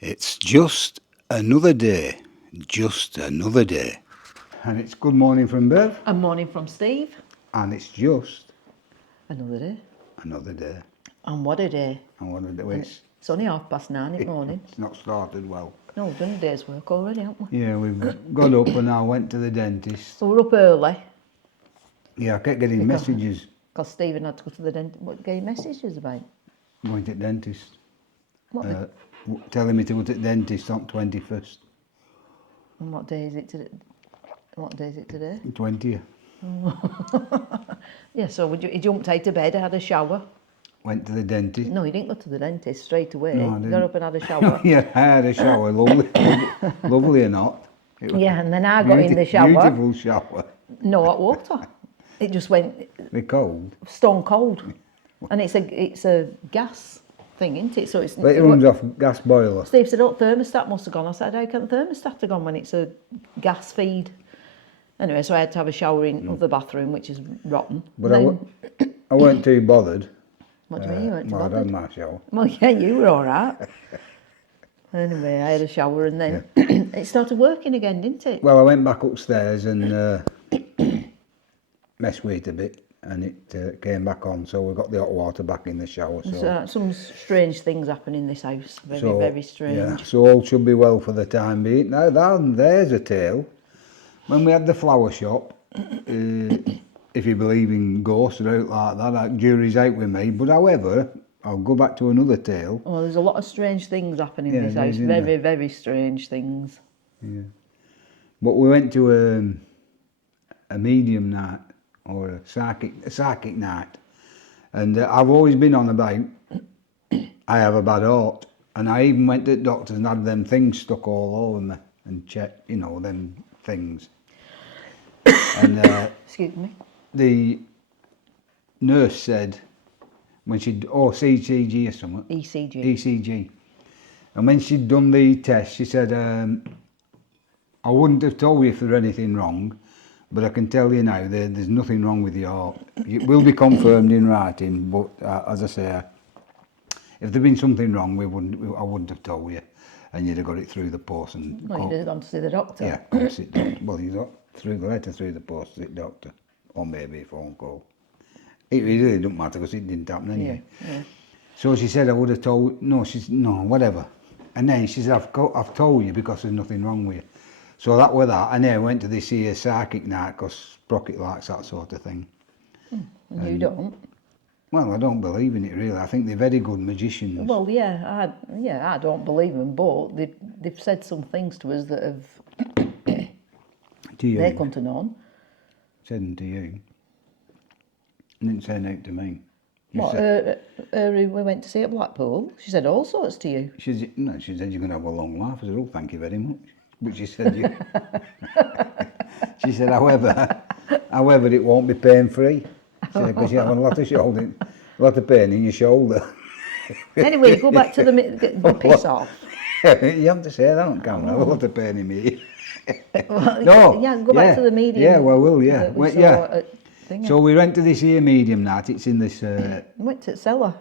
It's just another day, just another day. And it's good morning from Bev. And morning from Steve. And it's just Another day. another day. And what a day. And what a day. It's only 9:30 in the morning. It's not started well. No, we've done a day's work already, haven't we? Yeah, we've got up and I went to the dentist. So we're up early. Yeah, I kept getting messages Because Stephen had to go to the dentist. What getting messages about? going to the dentist. What, Telling me to go to the dentist on 21st. and what day is it today? What day is it today? 20th. Yeah, so he jumped out of bed, had a shower. Went to the dentist. No, he didn't go to the dentist straight away. No, I He didn't. got up and had a shower. Yeah, I had a shower. Lovely or not. It was Yeah, and then I got in the shower. Beautiful shower. No hot water. It just went The cold. stone cold. And it's a gas thing, isn't it? So it's. But it runs off gas boiler. Steve said, "Oh, thermostat must have gone." I said, "How can the thermostat have gone when it's a gas feed?" Anyway, so I had to have a shower in the bathroom, which is rotten. But I weren't too bothered. What do you mean you weren't too Well, I bothered? had my shower. Well, yeah, you were all right. Anyway, I had a shower and then it started working again, didn't it? Well, I went back upstairs and messed with it a bit, and it came back on. So we got the hot water back in the shower. So, There's some strange things happen in this house. Very strange. Yeah, so all should be well for the time being. Now, there's a tale. When we had the flower shop, if you believe in ghosts or out like that jury's out with me. But however, I'll go back to another tale. Oh, there's a lot of strange things happening in this there house. is, isn't there? Very strange things. Yeah. But we went to a medium night or a psychic night, and I've always been on about I have a bad heart, and I even went to the doctors and had them things stuck all over me and checked, them things. And Excuse me. the nurse said when CCG or something. ECG. ECG. And when she'd done the test, she said, I wouldn't have told you if there was anything wrong, but I can tell you now, there's nothing wrong with your heart. It will be confirmed in writing, but as I say, if there'd been something wrong, I wouldn't have told you, and you'd have got it through the post. And Well, you'd have gone to see the doctor. yeah, of course it does. Well, you got through the letter through the post to the doctor, or maybe a phone call. It really don't matter because it didn't happen anyway. Yeah. So she said I would have told. No, whatever. And then she said I've told you because there's nothing wrong with you. So that was that. And then I went to this here psychic night because Sprocket likes that sort of thing. And you don't. Well, I don't believe in it really. I think they're very good magicians. Well, I don't believe them, but they've said some things to us that have to you, they come to know. said them to you. Didn't say anything to me. You What? said- We went to see at Blackpool. She said all sorts to you. She said you're going to have a long life. I said, oh, thank you very much. But she said she said, however, it won't be pain free. She said because you have a lot of pain in your shoulder. Anyway, go back to the piss off. You have to say that on camera. I have a lot of pain in me. Well, No, yeah, go back to the medium. Yeah, well, I will. Yeah, that we well, saw yeah. at thingy. So we went to this here medium night. It's in this We went to Cellar.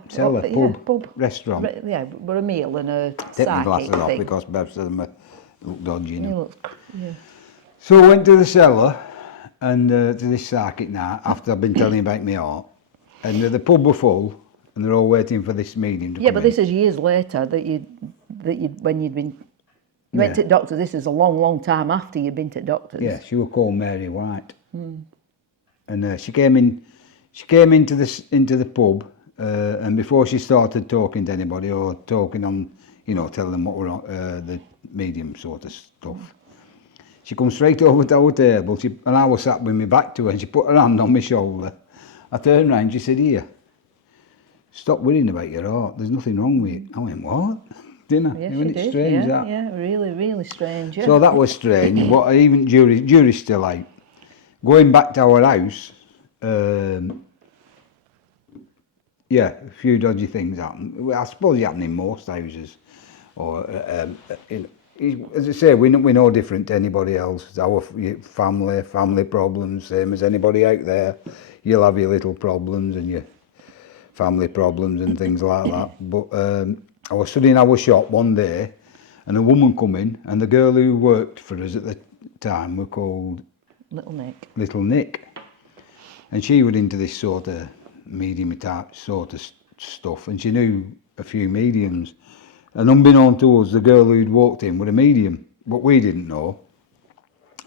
pub restaurant. We're a meal and a Take my glasses psychic off thing. because Bev said I look dodgy. You look, yeah. So I went to the cellar and to this psychic night after I've been telling you about my heart, and the pub were full and they're all waiting for this medium to Yeah, come but in. this is years later that you when you'd been you went to the doctor. This is a long time after you'd been to the doctors. Yeah, she was called Mary White, and she came into the pub, and before she started talking to anybody or talking on, telling them what were on the medium sort of stuff, she come straight over to our table. And I was sat with my back to her, and she put her hand on my shoulder. I turned round, she said, "Here, stop worrying about your heart. There's nothing wrong with it." I went, "What?" Didn't I? Yes, Isn't you it did. strange, Yeah, that? yeah, really strange. Yeah. So that was strange, but even jury's still out. Going back to our house, a few dodgy things happened. Well, I suppose it happened in most houses. Or, as I say, we're no different to anybody else. Our family problems, same as anybody out there. You'll have your little problems and your family problems and things like that. But I was stood in our shop one day and a woman come in, and the girl who worked for us at the time were called Little Nick, and she was into this sort of medium type sort of stuff, and she knew a few mediums, and unbeknown to us, the girl who'd walked in was a medium, but we didn't know,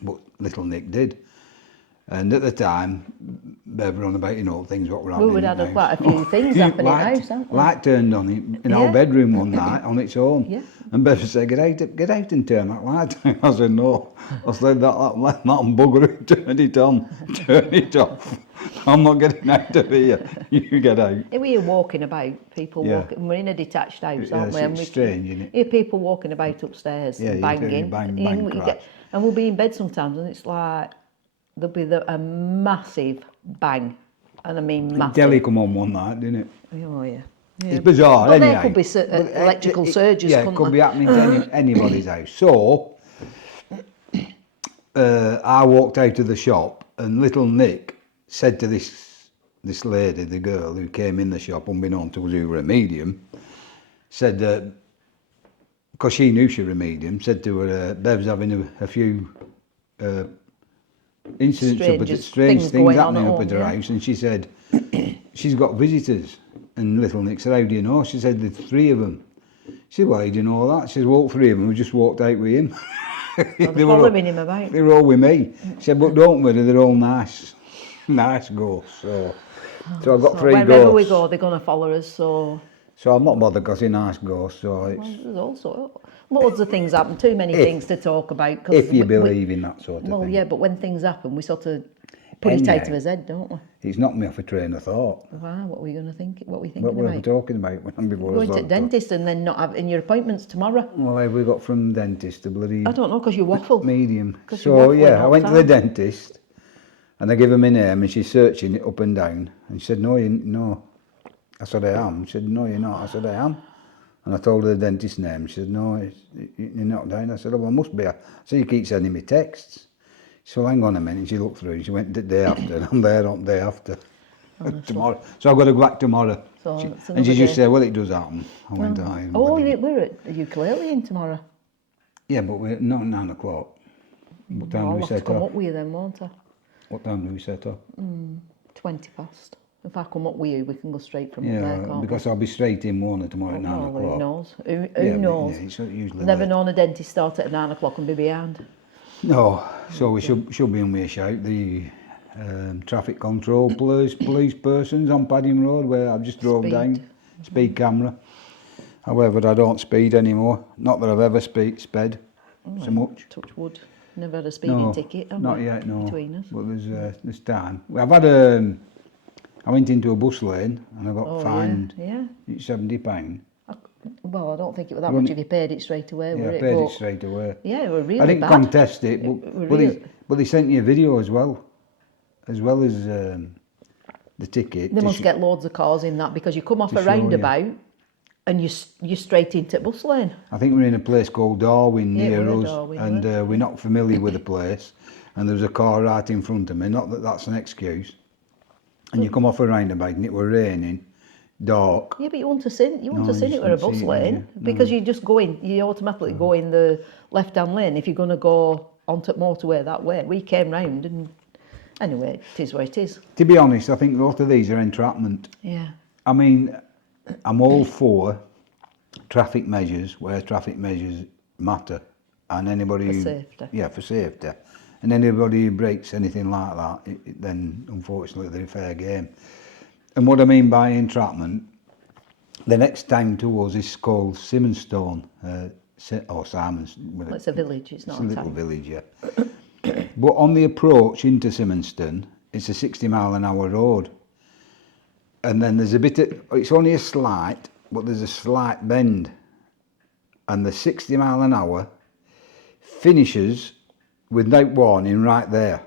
but Little Nick did. And at the time, they were on about, things what were happening. We would have quite a few things happening in the house, haven't we? Light turned on in our bedroom one night on its own. Yeah. And Bev said, get out and turn that light on. I said, no. I said, that bugger, turn it on, turn it off. I'm not getting out of here. You get out. Here we are walking about, people walking. We're in a detached house, aren't we? It's strange, isn't it? Hear people walking about upstairs, banging. And we'll be in bed sometimes, and it's like, there'll be a massive bang, and I mean massive. Telly come on one night, didn't it? Oh yeah. It's bizarre, But anyhow. there could be electrical surges. Yeah, it could be happening to anybody's house. So, I walked out of the shop, and Little Nick said to this lady, the girl who came in the shop, unbeknown to us who were a medium, said, because she knew she was a medium, said to her, Bev's having a few incidents, strange things happening up at her house, and she said, she's got visitors. And Little Nick said, how do you know? She said, there's 3 of them. She said, why do you know that? She said, well, 3 of them, we just walked out with him. They were following him about. They were all with me. She said, but don't worry, they're all nice ghosts. So I've got 3 ghosts. Wherever we go, they're going to follow us, so I'm not bothered because they're nice ghosts. So it's... Well, there's also loads of things happen, too many things to talk about. If you believe in that sort of thing. Well, yeah, but when things happen, we sort of put it out of his head, don't we? It's knocked me off a train of thought. Wow, what were you going to think? What were you thinking What were we about? talking about before? Going to the dentist and then not having your appointments tomorrow. Well, have we got from dentist to bloody... I don't know, because you waffle. Medium. So, yeah, I went to the dentist and I gave her my name and she's searching it up and down. And she said, no. I said, I am. She said, no, you're not. I said, I am. And I told her the dentist's name. She said, no, you're not down. I said, oh, well, must be. So you keep sending me texts. So hang on a minute. She looked through. She went the day after, and I'm there on the day after. Tomorrow. So I've got to go back tomorrow. And she just said, well, it does happen. I went, we're at ukulele in tomorrow. Yeah, but we're not 9 o'clock. What time do we set up? I'll have to come up with you then, won't I? What time do we set up? 20 past. If I come up with you, we can go straight from up there, can't because I'll be straight in Warner tomorrow at 9 o'clock. Who knows? Who knows? Yeah, it's usually Never late. known a dentist start at 9 o'clock and be behind. No, so we should be on with a shout. The traffic control police persons on Padding Road where I've just drove down, speed camera. However, I don't speed anymore. Not that I've ever sped so much. Touch wood. Never had a speeding ticket, have not we, yet, no. between us? But there's time. I've had I went into a bus lane and I got fined £70. Well, I don't think it was that much if you paid it straight away, Yeah, were I it? paid it straight away. Yeah, it were really I didn't bad. contest it, but they sent you a video as well as the ticket. They must get loads of cars in that because you come off a roundabout and you're straight into bus lane. I think we're in a place called Darwin near us, Darwin, and we're not familiar with the place. And there was a car right in front of me. Not that that's an excuse. And you come off a roundabout and it were raining, dark. Yeah, but you want to see it with a bus lane because you just go in. You automatically go in the left-hand lane if you're going to go onto the motorway that way. We came round and anyway, it is what it is. To be honest, I think a lot of these are entrapment. Yeah. I mean, I'm all for traffic measures where traffic measures matter, and anybody For who safety. Yeah, for safety, and anybody who breaks anything like that, then unfortunately they're fair game. And what I mean by entrapment, the next town to us is called Simonstone, or Simons. Well, it's a village. It's not a little town. village, yeah. But on the approach into Simonstone, it's a 60-mile-an-hour road. And then there's it's only a slight, but there's a slight bend. And the 60 mile an hour finishes without warning right there.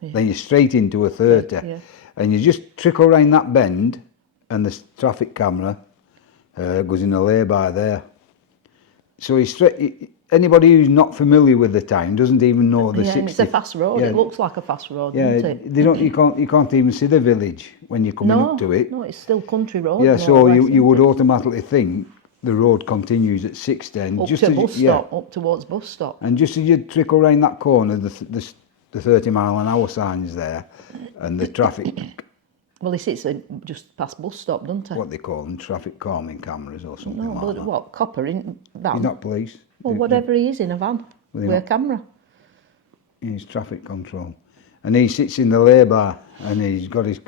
Yeah. Then you're straight into a 30. Yeah. And you just trickle around that bend and the traffic camera goes in a lay-by there. So anybody who's not familiar with the town doesn't even know the 60. It's a fast road. Yeah. It looks like a fast road, doesn't it? You can't even see the village when you're coming up to it. No, it's still country road. Yeah, so you would automatically think the road continues at 60. And Up just to as bus stop, up towards bus stop. And just as you trickle round that corner, the 30-mile-an-hour sign's there, and the traffic. Well, he sits just past bus stop, doesn't he? What they call them, traffic calming cameras or something No, like but that. what, copper in van? He's not police. Well, whatever he is in a van with a camera. He's traffic control. And he sits in the lay-bar, and he's got his,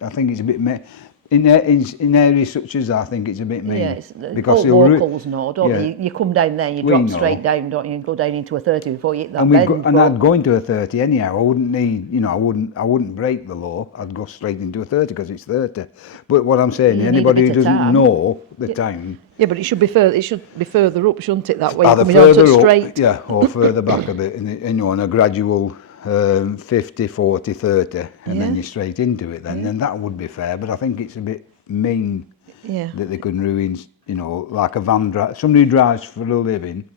I think it's a bit, in areas such as that, I think it's a bit mean. Yeah, it's, because all locals know, don't they? You come down there, you drop know. straight down, don't you, and go down into a 30 before you hit that And bend. and I'd go into a 30 anyhow. I wouldn't need, I wouldn't break the law. I'd go straight into a 30 because it's 30. But what I'm saying, You need a anybody bit who of doesn't time. know the town, Yeah, but it should be further. It should be further up, shouldn't it? That way, either coming onto further a up, straight. yeah, or further back a bit, in a gradual 50, 40, 30, and then you're straight into it. Then that would be fair. But I think it's a bit mean that they can ruin, like a van driver, somebody who drives for a living,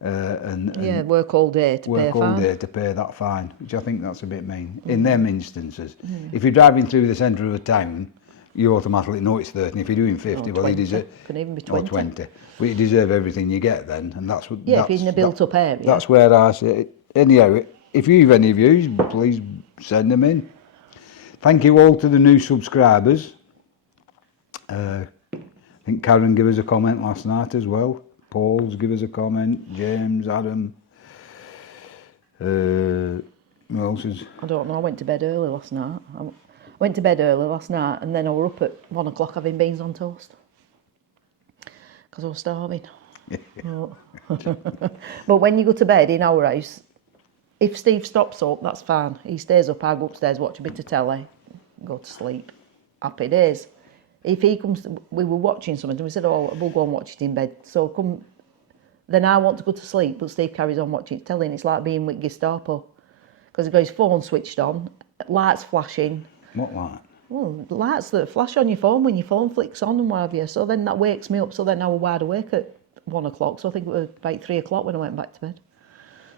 and work all day to pay a fine. Work all day to pay that fine, which I think that's a bit mean in them instances. If you're driving through the centre of a town, you automatically know it's 30. And if you're doing 50, well, you deserve. Can even be 20. Or 20. But you deserve everything you get then, and that's what. Yeah, if you're in a built-up area. That's where I say it. Anyhow, if you've any views, please send them in. Thank you all to the new subscribers. I think Karen gave us a comment last night as well. Paul's give us a comment. James, Adam. Who else is? I don't know. I went to bed early last night. And then I was up at 1 o'clock having beans on toast because I was starving. But when you go to bed in our house, if Steve stops up, that's fine. He stays up, I go upstairs, watch a bit of telly, go to sleep. Happy days. If he comes, we were watching something and we said, oh, we'll go and watch it in bed. So then I want to go to sleep, but Steve carries on watching telly, and it's like being with Gestapo. Because he's got his phone switched on, lights flashing. What light? Well, lights that flash on your phone when your phone flicks on and what have you. So then that wakes me up. So then I was wide awake at 1 o'clock. So I think it was about 3 o'clock when I went back to bed.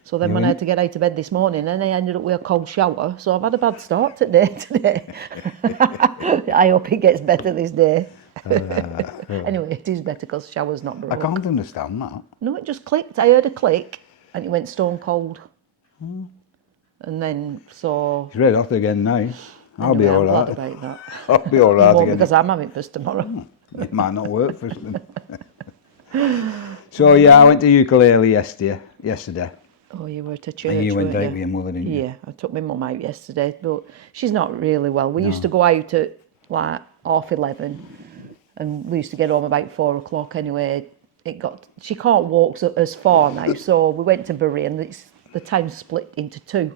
So then when I had to get out of bed this morning, and I ended up with a cold shower. So I've had a bad start today. I hope it gets better this day. Anyway, it is better because the shower's not broke. I can't understand that. No, it just clicked. I heard a click and it went stone cold. And then, so... It's red hot again now. I'll be all right. I'm glad about that. I'll be all right again. Because I'm having first tomorrow. It might not work for them. So yeah, I went to ukulele yesterday. Oh, you were at a church, And you went weren't out with your mother, didn't you? Yeah, I took my mum out yesterday, but she's not really well. We used to go out at like 11:30, and we used to get home about 4 o'clock anyway. She can't walk as far now, so we went to Bury, and the town's split into two.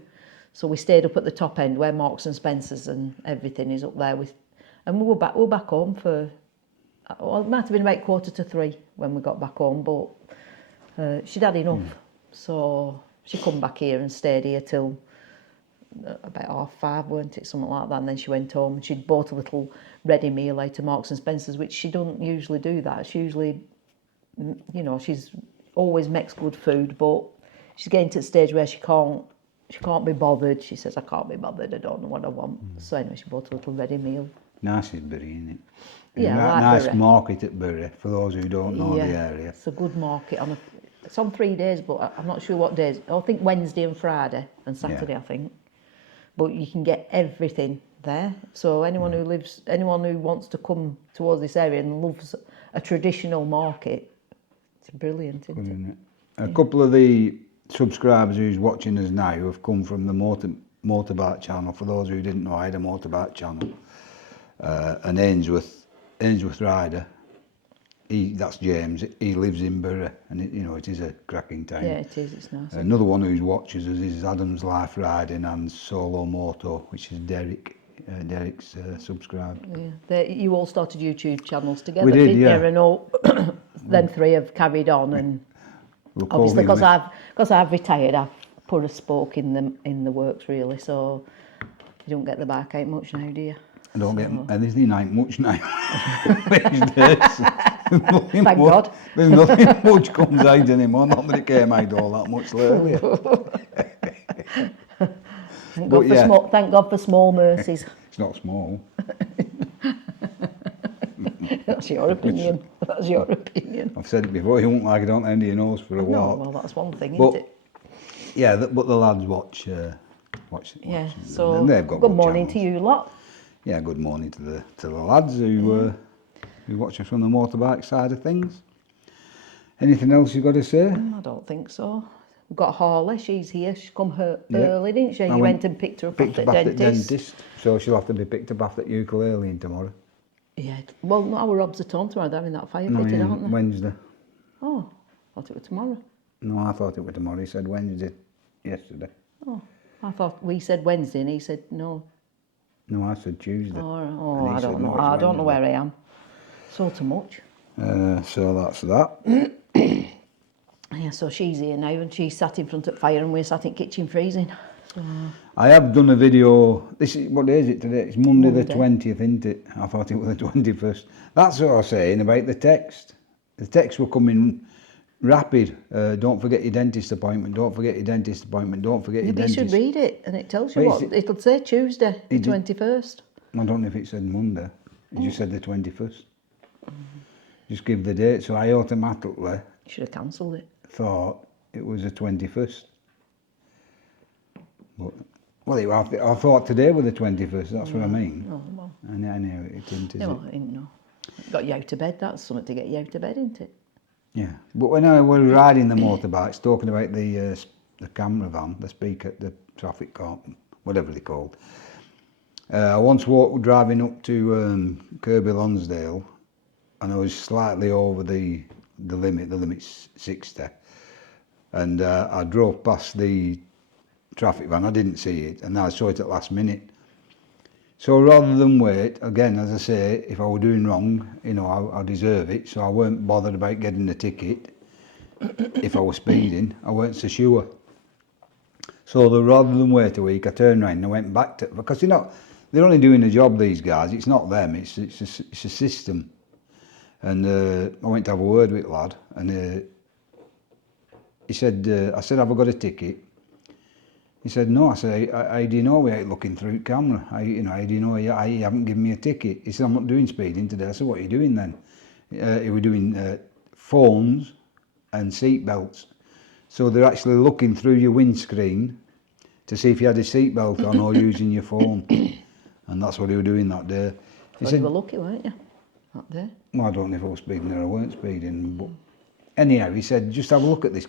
So we stayed up at the top end where Marks and Spencer's and everything is up there and we were back home for, well, it might have been about 2:45 when we got back home, but she'd had enough. So she come back here and stayed here till about 5:30, weren't it, something like that, and then she went home and she'd bought a little ready meal out of Marks and Spencer's, which she don't usually do that. She usually, she's always makes good food, but she's getting to the stage where she can't be bothered. She says, I can't be bothered, I don't know what I want. So anyway, she bought a little ready meal. Nice is Bury, isn't it? Yeah, I like nice Bury. Market at Bury, for those who don't know the area. It's a good market. It's on 3 days, but I'm not sure what days. I think Wednesday and Friday and Saturday, I think. But you can get everything there. So anyone who wants to come towards this area and loves a traditional market, it's brilliant, isn't it? A couple of the subscribers who's watching us now have come from the motorbike channel. For those who didn't know, I had a motorbike channel. And Ainsworth Rider, that's James, he lives in Bury, and it is a cracking town. Yeah, it is, it's nice. Another one who watches us is Adam's Life Riding and Solo Moto, which is Derek. Derek's subscribed. Yeah, you all started YouTube channels together, We did, didn't yeah. you? And all them three have carried on, and obviously because I've retired, I've put a spoke in the works really. So you don't get the bike out much now, do you? I don't get anything out much now these days. Thank God. There's nothing much comes out anymore. Not that it came out all that much lately. Thank God for small mercies. It's not small. That's your opinion. That's your opinion. I've said it before, you won't like it on the end of your nose for a No, walk. well, that's one thing, But isn't it? yeah, but the lads watch. Yeah, And so they've got good good morning to channels. you lot. Yeah, good morning to the lads who watch us from the motorbike side of things. Anything else you got to say? I don't think so. We've got Harley, she's here. She come Yeah. early, didn't she? You went and picked her up Picked after up after dentist. so she'll have to be picked up after ukulele tomorrow. Yeah, well, not our Rob's at home tomorrow, they're having that fire No, fitted, yeah, aren't they? Wednesday. Oh, I thought it was tomorrow. No, I thought it was tomorrow. He said Wednesday yesterday. Oh, I thought we said Wednesday and he said no. No, I said Tuesday. Oh, And he I said, don't know. no, it's I don't know Wednesday. where I am. So too much. So that's that. Yeah, so she's here now and she's sat in front of the fire and we're sat in kitchen freezing. So, I have done a video. This is what day is it today? It's Monday the Monday. 20th, isn't it? I thought it was the 21st. That's what I was saying about the text. The texts were coming rapid. Don't forget your dentist appointment. Don't forget your dentist appointment. Don't forget your maybe you dentist. should read it and it tells you But what. It'll say Tuesday, the 21st. I don't know if it said Monday. It just said the 21st. Just give the date. So I automatically You should have cancelled it. thought it was the 21st. But, well, I thought today was the 21st. That's what I mean. Oh, well. And I know it isn't, is No, it? I didn't know. Got you out of bed, that's something to get you out of bed, isn't it? Yeah. But when I was riding the motorbikes, talking about the camera van, the speaker, the traffic cop, whatever they called. I once driving up to Kirby Lonsdale, and I was slightly over the limit. The limit's 60, and I drove past the traffic van. I didn't see it, and I saw it at last minute. So rather than wait, again, as I say, if I were doing wrong, you know, I deserve it. So I weren't bothered about getting the ticket. If I was speeding, I weren't so sure. So rather than wait a week, I turned around and I went back to, because you know, they're only doing a job, these guys. It's not them. It's a system. And I went to have a word with the lad, and he said, I said, have I got a ticket? He said, no. I said, how do you know we ain't looking through the camera? How do you know you haven't given me a ticket? He said, I'm not doing speeding today. I said, what are you doing then? He was doing phones and seat belts. So they're actually looking through your windscreen to see if you had a seatbelt on or using your phone. And that's what he was doing that day. He Well, you were lucky, weren't you? That day. well, I don't know if I was speeding or I weren't speeding, but anyhow, he said, just have a look at this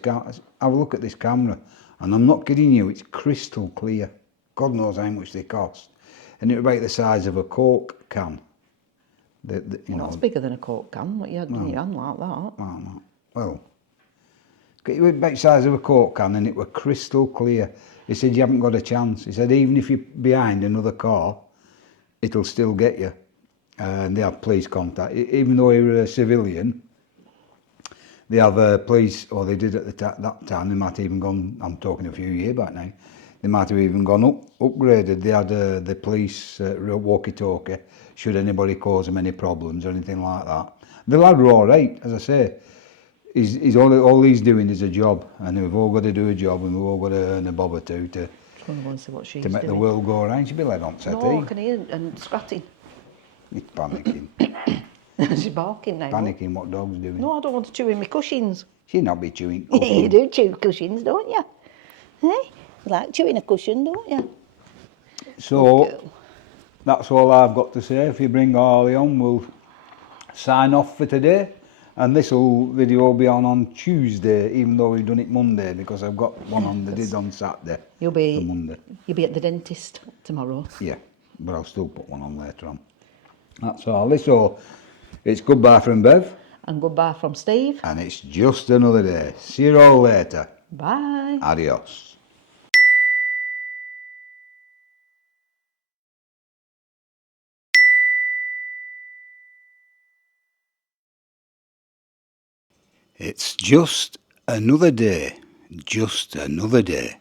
camera. And I'm not kidding you, it's crystal clear. God knows how much they cost. And it was about the size of a Coke can. That's bigger than a Coke can. What you had in your hand like that. Well, it was about the size of a Coke can, and it was crystal clear. He said, you haven't got a chance. He said, even if you're behind another car, it'll still get you. And they have police contact. Even though you're a civilian, they have police, or they did at that time, they might have even gone, I'm talking a few years back now, they might have even gone upgraded. They had the police walkie-talkie, should anybody cause them any problems or anything like that. The lad were all right, as I say. He's all he's doing is a job, and we've all got to do a job, and we've all got to earn a bob or two to make the world go around. She'll be led on settee. No, I can hear and scratching. He's panicking. She's barking now. Panicking what dog's doing. No, I don't want to chew in my cushions. She'll not be chewing You cushions. do chew cushions, don't you? Hey? You like chewing a cushion, don't you? So, that's all I've got to say. If you bring Harley on, we'll sign off for today. And this video will be on Tuesday, even though we've done it Monday, because I've got one on the did on Saturday. You'll be for Monday. You'll be at the dentist tomorrow. Yeah, but I'll still put one on later on. That's all. So, it's goodbye from Bev. And goodbye from Steve. And it's just another day. See you all later. Bye. Adios. It's just another day. Just another day.